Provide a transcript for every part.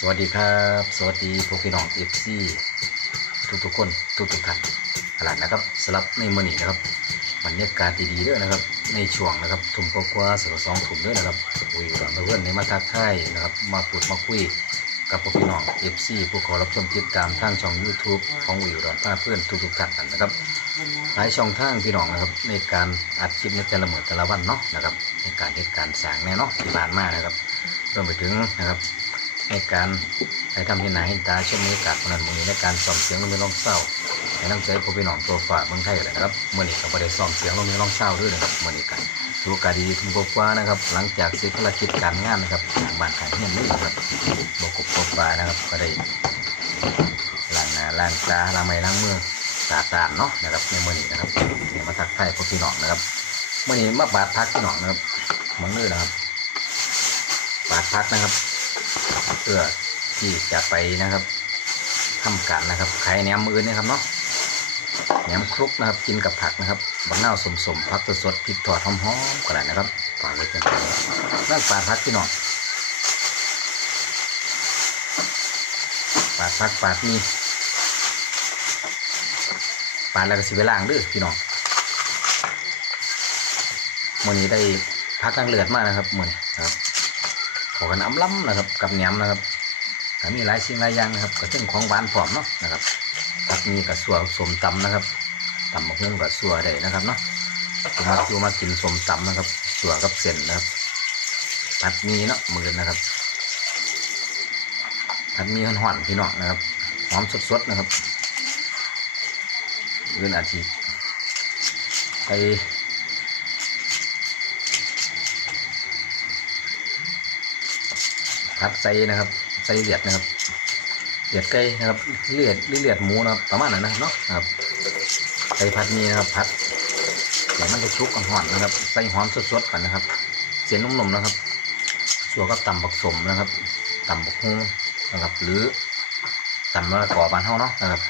สวัสดีครับ สวัสดีพวกพี่น้องเอฟซีทุกทุกๆคนทุกทุกๆท่านขนาดนะครับสำหรับในมือนี้นะครับบรรยากาศดีๆด้วยนะครับ ในช่วงนะครับทุ่มกว่าสสองทุ่มด้วยนะครับคุยกับเพื่อนในมาทักทายนะครับ มาพูดมาคุยกับพวกพี่น้องเอฟซีผู้ขอรับชมติดตามทางช่อง YouTube ของวิวดอนป้าเพื่อนทุกๆท่านนะครับหลายช่องทางพี่น้องนะครับ ในการอัดคลิปในแต่ละมื้อแต่ละวันเนาะนะครับในการเหตุการณ์สางแน่เนาะที่ผ่านมานะครับรวมไปถึงนะครับ ในการให้ทำที่ไหนาเห็นตาเช่วงนี้กาศคนนั้นมือในการซ่อมเสียงลงมือลองเศร้าให้น้ำใจพวกพี่น้องตัวฝากเมืองไทยเลยนะครับเมื่อนี้ก็ไม่ได้ซ่อมเสียงลงมือลองเศร้าด้วยนะครับเมื่อนี้กันถือโอกาสดีทุ่มกว่านะครับ หลังจากเสร็จภารกิจการงานนะครับทางบ้านทางเฮียนนี่นะครับบกบกบานะครับก็ได้ล้างหน้าล้างตาล้างไม้ล้างมือสะอาดๆเนาะนะครับในมื่อนี้นะครับเดี๋ยวมาทักทายพวกพี่น้องนะครับมื่อนี้มาปาดพักพี่น้องนะครับมังเนื้อนะครับปาดพักนะครับ เพื่อที่จะไปนะครับทำการนะครับขายแหนมมือนี่ครับเนาะแหนมคลุกนะครับกินกับผักนะครับบางเน่าสมสมผักสดพริกทอดหอมๆก็ได้นะครับฝากไว้เป็นนั่งปลาพักพี่น้องปลาพักปลามีปลาแล้วก็สิเวลางด้อพี่น้องมื่อนี้ได้พักนั่งเลือดมากนะครับมื่อนี้นะครับ ขอกันอ้ำล้ำนะครับกับแหนมนะครับก็มีหลายสิ่งหลายอย่างนะครับก็ซึ่งของหวานพร้อมเนาะนะครับผักมีกับสัวสมตำนะครับตำมะฮุ่งกับสัวได้นะครับเนาะกูมากูมากินสมตำนะครับสัวกับเส้นนะครับผัดมีเนาะมือนะครับผัดมีห่อนๆพี่น้องนะครับหอมสดๆนะครับเอื่อนอาทิตย์ไป ผัดใส่นะครับ ใส่เลียดนะครับเลียดไก่นะครับเลียดหรือเลียดหมูนะครับประมาณนั้นนะครับเนาะนะครับใส่ผัดหมีนะครับผัดเดี๋ยวมันจะชุกหอนนะครับ ใส่หอมสดๆกันนะครับ เสียนนุ่มๆนะครับชัวก็ตำบักสมนะครับตำบักฮุ้งนะครับ หรือตำมะละกอบานเฮาเนาะนะครับ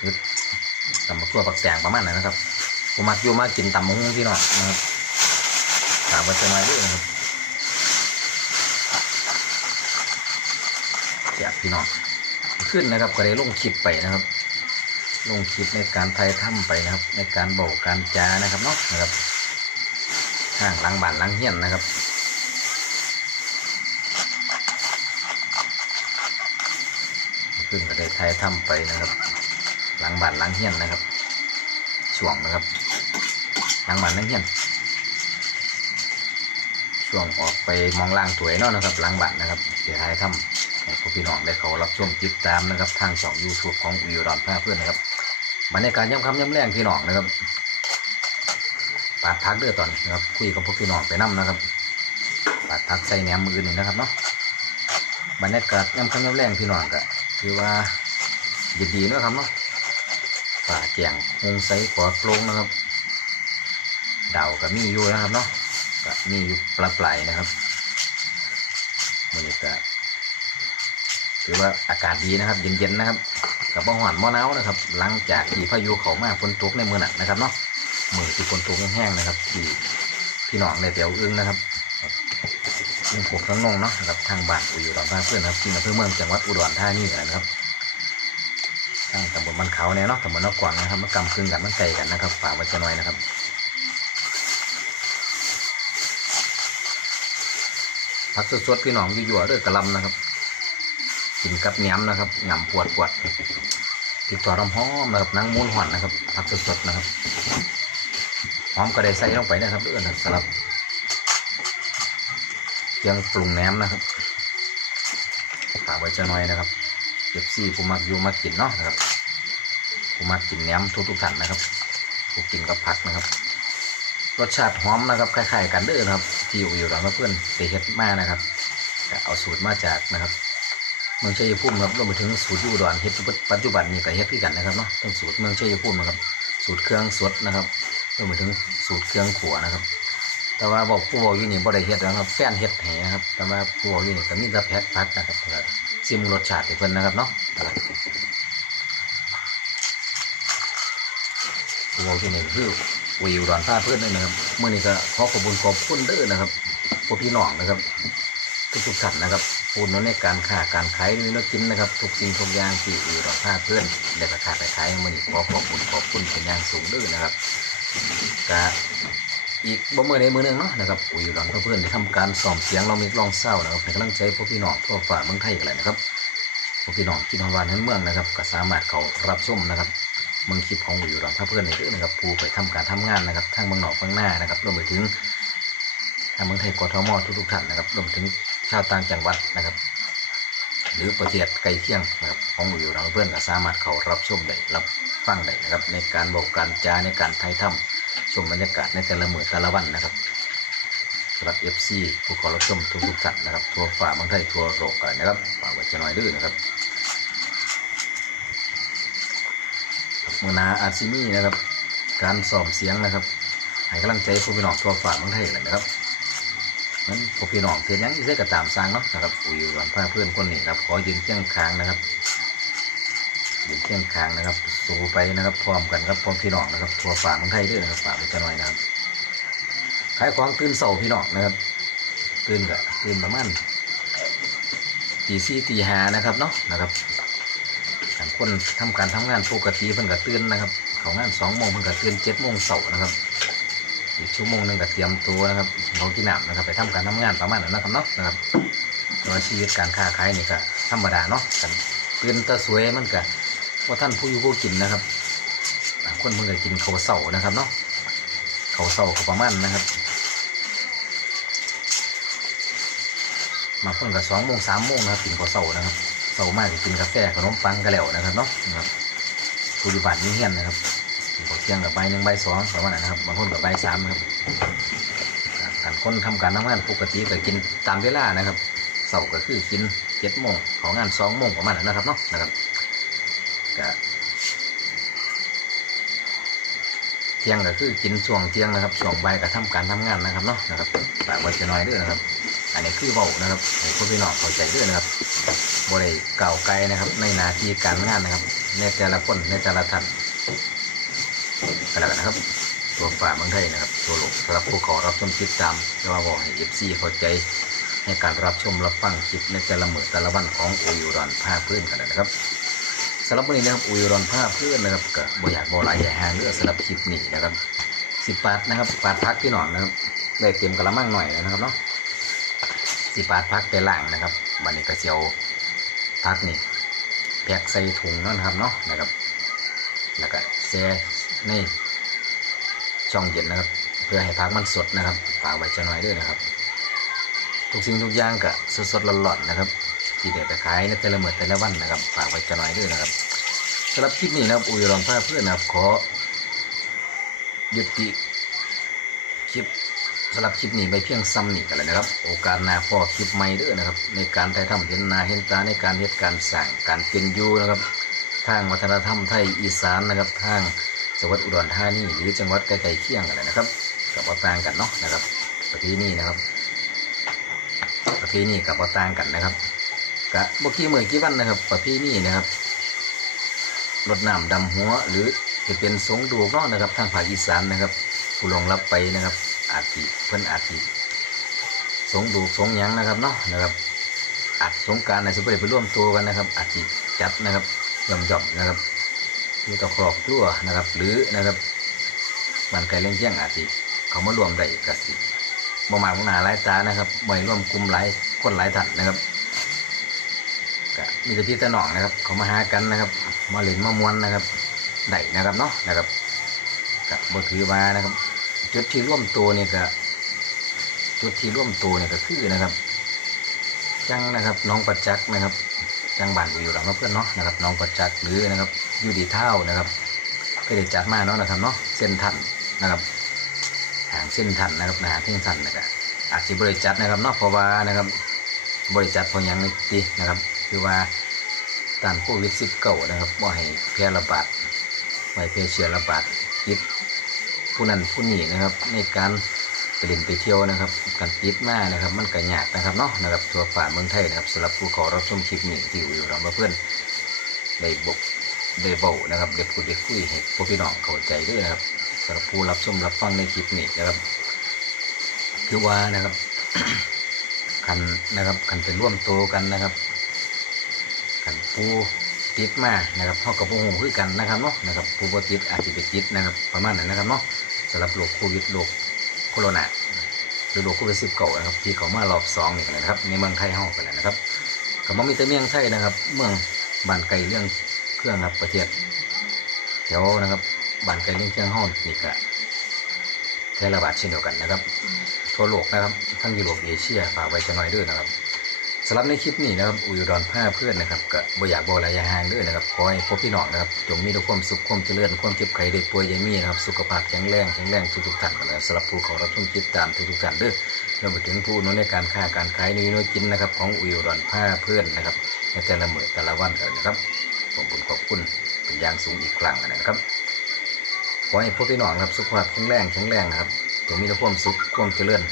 หรือตำบักตัวบักแตงประมาณนั้นนะครับผมมักอยู่มากินตำบักฮุ้งที่นาะนะครับถามว่าจะน้อยด้วยนะครับ แจก พี่น้องขึ้นนะครับก็ได้ลงคลิปไปนะครับ ลงคลิปในการไทยถ้ำไปนะครับ ในการบกการจานะครับเนาะนะครับข้างหลังบ้านหลังเฮียนนะครับขึ้นก็ได้ไทยถ้ำไปนะครับหลังบ้านหลังเฮียนนะครับช่วงนะครับหลังบ้านหลังเฮียนช่วงออกไปมองล่างถวยเนาะนะครับหลังบ้านนะครับเดี๋ยวไทยถ้ำ พวกพี่น้องได้เขารับชมติดตามนะครับ ทางช่องยูทูบของวิวดอนผ้าเพื่อนนะครับบรรยากาศย่ำคำย่ำแรงพี่น้องนะครับปาดพักเด้อตอนนี้นะครับคุยกับพวกพี่น้องไปนั่นะครับปาดพักใส่แหนมมือนี่นะครับเนาะบรรยากาศย่ำคำย่ำแรงพี่น้องก็ถือว่าดีดีๆนะครับเนาะป่าแจงหงใสปลอดโปร่งนะครับดาวก็มีอยู่นะครับเนาะก็มีอยู่ปลาปลายนะครับบรรยากาศ ถือว่าอากาศดีนะครับ เย็นๆนะครับกับบ่หอนบ่หนาวนะครับ หลังจากที่พายุเขามาฝนตกในเมืองนั้นะครับเนาะมือที่ฝนตกแห้งๆนะครับ ที่พี่น้องในเปียวอึ้งนะครับยังพวกทั้งนงเนาะนะครับทางบ้านอุดรธานีเพื่อนนะครับที่อำเภอเมืองจังหวัดอุดรธานีนะครับทางตำบลมันเขาเนี่ยเนาะตำบลนกกวางนะครับมันกำครึ่งกันมันไกลกันนะครับฝากไว้จะน้อยนะครับผักสดๆพี่น้องยั่วๆเด้อกระลำนะครับ กินกับแหนมนะครับหยำปวดปวดพริกตัวหอมนะครับนังมูนหอนนะครับผักสดๆนะครับหอมก็ได้ใส่ลงไปนะครับเด้วยนสำหรับเครื่องปรุงแหนมนะครับฝากไว้จะน้อยนะครับเอฟซีผู้มักอยู่มักกินเนาะนะครับผู้มักกินแหนมทุกๆท่านนะครับผู้กินกับผักนะครับ รสชาติหอมนะครับคล้ายๆกันเด้อนะครับที่อยู่อยู่หลังเพื่อนเตะเฮ็ดมานะครับเอาสูตรมาจากนะครับ มืองชัยภูมิครับรวมไปถึงสูตรยูดอุดรเฮ็ดปัจจุบันนี้ก็เฮ็ดคือกันนะครับเนาะเป็นสูตรเมืองชัยภูมินะครับ สูตรเครื่องสดนะครับรวมไปถึงสูตรเครื่องขัวนะครับ แต่ว่าบอกผู้บอกอยู่นี่บ่ได้เฮ็ดนะครับแฟนเฮ็ดให้นะครับ แต่ว่าผู้บอกอยู่นี่ก็มีแต่แพ็คพักนะครับก็ซิมรสชาติเพิ่นนะครับเนาะผู้บอกอยู่นี่คือวิวดอนผ้าเพื่อนด้วยนะครับเมื่อนี้ก็ขอขอบคุณขอบคุณเด้อนะครับพวกพี่น้องนะครับทุกๆท่านนะครับ พูดในการค้าการขายหรือนักกินนะครับ ทุกสิ่งทุกอย่างที่อือเราพาเพื่อนได้ประกาไปขายมันกขอขอบคุณขอบคุณเป็นอย่างสูงด้วยนะครับก็อีกบ่เมื่อใดมือหนึงเนาะนะครับอุยหลังเพื่อนๆได้ทำการซ้อมเสียงเรามีลองเศร้านะครับให้กำลังใจพวกพี่น้องทั่วฝ่าเมืองไทยกันเลยนะครับพวกพี่น้องที่นอนวานทั้งเมืองนะครับก็สามารถเขารับชมนะครับเมืองคลิปของอุยหลังเพื่อนในเรื่องนะครับผู้ไปทำการทำงานนะครับทางเมืองนอกเมืองหน้านะครับรวมไปถึงทางเมืองไทยกทมทุกๆท่านนะครับรวมถึงาวต่างจังหวัดนะครับ หรือประเทศใกล้เคี่ยงนะครับของอยู่เราเพื่อนก็สามารถเข้ารับชมได้รับฟังได้นะครับ ในการบอกการจาในการไทยถ้ำชมบรรยากาศในแต่ละมือแต่ละวันนะครับสำหรับ FC ผู้ขอรับชมทุกๆท่านนะครับทัวฝ่าเมืองไทยทัวโลกกันนะครับฝากไว้จะน้อยดื้อนะครับมือนาอาซิมี่นะครับ การสอบเสียงนะครับให้กำลังใจผู้พี่น้องทัวฝ่าเมืองไทยเลยนะครับ นั้นพวกพี่น้องเทียนยังอีเสก็ตามสร้างเนาะนะครับอุยอยู่กันพาเพื่อนคนนี้นะครับ ขอยืนเคียงคางนะครับยืนเคียงคางนะครับ สู้ไปนะครับพร้อมกันครับพร้อมพี่น้องนะครับทัวฝ่าเมืองไทยด้วยนะครับฝ่าไปจะหน่อยนะครับขายของตื่นเสาพี่น้องนะครับตื่นก็ตื่นประมาณตีสี่ตีหานะครับเนาะนะครับการคนทำการทำงานปกติเพิ่นก็ตื่นนะครับ เขางานสองโมงเพิ่นก็ตื่นเจ็ดโมงเสาร์นะครับ อีกชั่วโมงหนึงก็เตรียมตัวนะครับเขากินน้ำนะครับ ไปทำการทำงานประมาณนั้นนะครับเนาะนะครับแต่ว่าชีวิตการค้าขายนี่ก็ธรรมดาเนาะกันตื่นตะสวยมันก็ว่าท่านผู้อยู่ผู้กินนะครับบางคนเพิ่งก็กินข้าวเสานะครับเนาะข้าวเสาก็ประมาณนะครับ มาเพิ่งก็สองโมงสามโมงนะครับกินข้าวเสานะครับเสามากกินกาแฟขนมปังก็แล้วนะครับเนาะนะครับผู้อยู่บ้านมีเฮียนนะครับ เที่ยงกับใบหนึ่งใบสองประมาณนั้นนะครับบางคนกับใบสามครับการคนทำการทำงานปกติก็กินตามเวลานะครับเสาร์ก็คือกินเจ็ดโมงของงานสองโมงประมาณนั้นนะครับเนาะนะครับก็เที่ยงก็คือกินช่วงเที่ยงนะครับช่วงบ่ายก็ทำการทำงานนะครับเนาะนะครับฝากไว้จะน้อยด้วยนะครับ อันนี้คือเบานะครับให้พวกพี่น้องเข้าใจด้วยนะครับบริเก่าไกลนะครับ ในหนาทีการงานนะครับ ในแต่ละคนในแต่ละท่าน ก็แล้วกันนะครับ ตัวฝ่าเมืองไทยนะครับ ตัวโลกสำหรับผู้ขอรับชมติดตามจะมาบอกให้เอฟซีเข้าใจในการรับชมรับฟังคลิปในแต่ละมือแต่ละวันของอุยรอนผ้าพื้นกันนะครับสำหรับวันนี้นะครับอุยรอนผ้าพื้นนะครับก็บ่อยากบ่หลายอย่าห่างเรื่องสำหรับคลิปนี้นะครับสิบบาทนะครับปาดพักพี่หนอนนะครับได้เตรียมกระมังหน่อยนะครับเนาะสิบบาทพักไปล่างนะครับวันนี้ก็เจียวพักนี่แพ็กใส่ถุงนาะนครับเนาะนะครับ แล้วก็แช่ใน ช่องเย็นนะครับ เพื่อให้พักมันสดนะครับฝากไว้จะหน่อยด้วยนะครับ ทุกสิ่งทุกอย่างก็สดๆร้อนๆนะครับ ที่เด็ดไปขายในแต่ละเมื้อแต่ละวันนะครับฝากไว้จะหน่อยด้วยนะครับสำหรับคลิปนี้นะครับอุยรอนผ้าเพื่อนนะครับขอยุติคลิปสำหรับคลิปนี้ไปเพียงซ้ำนี่กันเลยนะครับ โอกาสหน้าพ่อคลิปใหม่เด้อนะครับ ในการถ่ายทำเห็นนาเห็นตาในการเหตุการสร้างการเป็นอยู่นะครับทางวัฒนธรรมไทยอีสานนะครับทาง จังหวัดอุดรธานีหรือจังหวัดใกล้ๆเคียงกันนะครับกับว่าต่างกันเนาะนะครับ ประเพณีนะครับ ประเพณีกับว่าต่างกันนะครับกะบกี่มือกี่วันนะครับ ประเพณีนะครับรดน้ำดำหัว หรือจะเป็นสงดูกเนาะนะครับทางภาคอีสานนะครับ ผู้ลงรับไปนะครับ อาจิเพิ่นอาจิสงดูกสงยังนะครับเนาะนะครับอาจสงกรารในสมเด็จไปร่วมตัวกันนะครับ อาจิจัดนะครับย่อมๆนะครับ มีต่อครอบครัวนะครับ หรือนะครับบ้านไกลเล่นเที่ยงอาจสิเขามารวมได้กับสิบ่มาของหนาหลายตานะครับบ่ร่วมกลุ่มหลายคนหลายท่านนะครับก็มีแต่พี่แต่น้องนะครับ เขามาหากันนะครับ มาเล่นมามวนนะครับได้นะครับเนาะนะครับก็บ่ถือมานะครับ จุดที่ร่วมตัวเนี่ยก็จุดที่ร่วมตัวเนี่ยก็คือนะครับ จังนะครับน้องประจักษ์นะครับ จังบ้านกูอยู่หลังเพื่อนเนาะนะครับ น้องประจักษ์หรือนะครับ ยูดีเท่านะครับก็ได้จัดมาเนาะนะครับเนาะเส้นทันนะครับหางเส้นทันนะครับหนาเส้นทันนะครับอาจจะบริจัดนะครับเนาะเพราะว่านะครับบริจัดพราะหยังในตีนะครับ คือว่าต้านโควิดสิบเก้านะครับว่ให้แพร่ระบาดไม่ให้แพร่เชื้อระบาดติดผู้นั้นผู้นี้นะครับในการไปเล่นไปเที่ยวนะครับการติดมานะครับ มันก็ยากนะครับเนาะนะครับทัวฝ่าเมืองไทยนะครับสำหรับผู้ขอรับชมคลิปนี้ที่อยู่เราเพื่อนได้บก ได้เบานะครับได้พูดได้คุยให้พวกพี่น้องเข้าใจด้วยนะครับสำหรับผู้รับชมรับฟังในคลิปนี้นะครับ คือว่านะครับคันนะครับคันเป็นร่วมโตกันนะครับคันผู้ติดมานะครับเท่ากับผู้หูคือกันนะครับเนาะนะครับผู้บ่ติดอาจจะไปติดนะครับประมาณนั้นนะครับเนาะสำหรับโรคโควิดโรคโคโรนาหรือโรคโควิดสิบเก้านะครับที่เขามารอบสองนี่นนะครับในเมืองไทยเฮากันนะครับก็บ่มีแต่เมืองไทยนะครับ เมืองบ้านไกลเรื่อง เครื่องครับประเทศแถวนะครับบ้านไกลเรื่องเครื่องเฮานี่ก็แพร่ระบาดเช่นเดียวกันนะครับ ทั่วโลกนะครับ ทั้งยุโรปเอเชียฝากไว้จะน่อยด้วยนะครับสำหรับในคลิปนี้นะครับอุยดรผ้าเพื่อนนะครับก็บ่อยากบอกอะยาห่างด้วยนะครับขอให้พวกพี่น้องนะครับจงมีแต่ความสุขความเจริญความเจ็บไข้ได้ป่วยอยามีนะครับสุขภาพแข็งแรงแข็งแรงทุกๆท่านกันนะครับสำหรับผู้เขารับชมคลิปตามทุกๆท่านเด้อรวมไปถึงผู้หนุนในการค้าการขายนุ้ยนุ้ยกินนะครับของอุยดรผ้าเพื่อนนะครับในแต่ละมื้อแต่ละวันกันนะครับ ผมขอบคุณเป็นอย่างสูงอีกครั้งนะครับขอให้พวกพี่น้องครับสุขภาพแข็งแรงแข็งแรงนะครับจงมีแต่ความสุขความเจริญ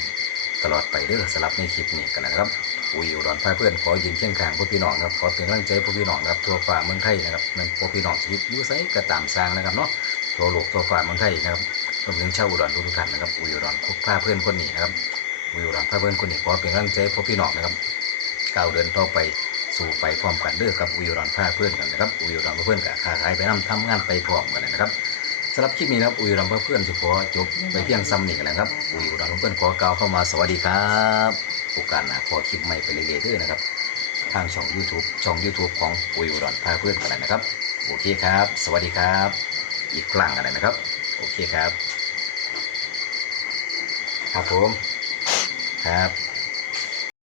ตลอดไปเด้อสำหรับในคลิปนี้กันนะครับอุ้ยอุดรพาเพื่อนขอยืนเคียงข้างพวกพี่น้องครับขอเป็นกำลังใจพวกพี่น้องครับทั่วฝ่าเมืองไทยนะครับแมันพวกพี่น้องชีวิตอยุ่ไซก็ตามสร้างนะครับเนาะทั่วโลกทั่วฝ่าเมืองไทยนะครับรวมถึงชาวอุดรทุกท่านนะครับอุ้ยอุดรพาเพื่อนคนนี้นะครับอุ้ยอุดรพาเพื่อนคนนี้ขอเป็นกำลังใจพวกพี่น้องนะครับก้าวเดินต่อไป สู่ไปพร้อมกันเด้อครับอุ้ยอุดรพาเพื่อนกันนะครับอุยอุดรพาเพื่อนกับค้าขายไปนํทำงานไปพร้อมกันนะครับสำหรับคลิปนี้นะครับอุยรัมเพื่อนจะขอจบไปเพียงซ้ำนี่กันนะครับอุยรัมเพื่อนขอกล่าวเข้ามาสวัสดีครับโอกาสหน้าขอคลิปใหม่ไปเรื่อยๆด้วยนะครับ ทางช่อง YouTube ช่อง YouTube ของอุยรันพาเพื่อนกันเลยนะครับ โอเคครับ สวัสดีครับ อีกครั้งกันนะครับ โอเคครับ ครับผมครับ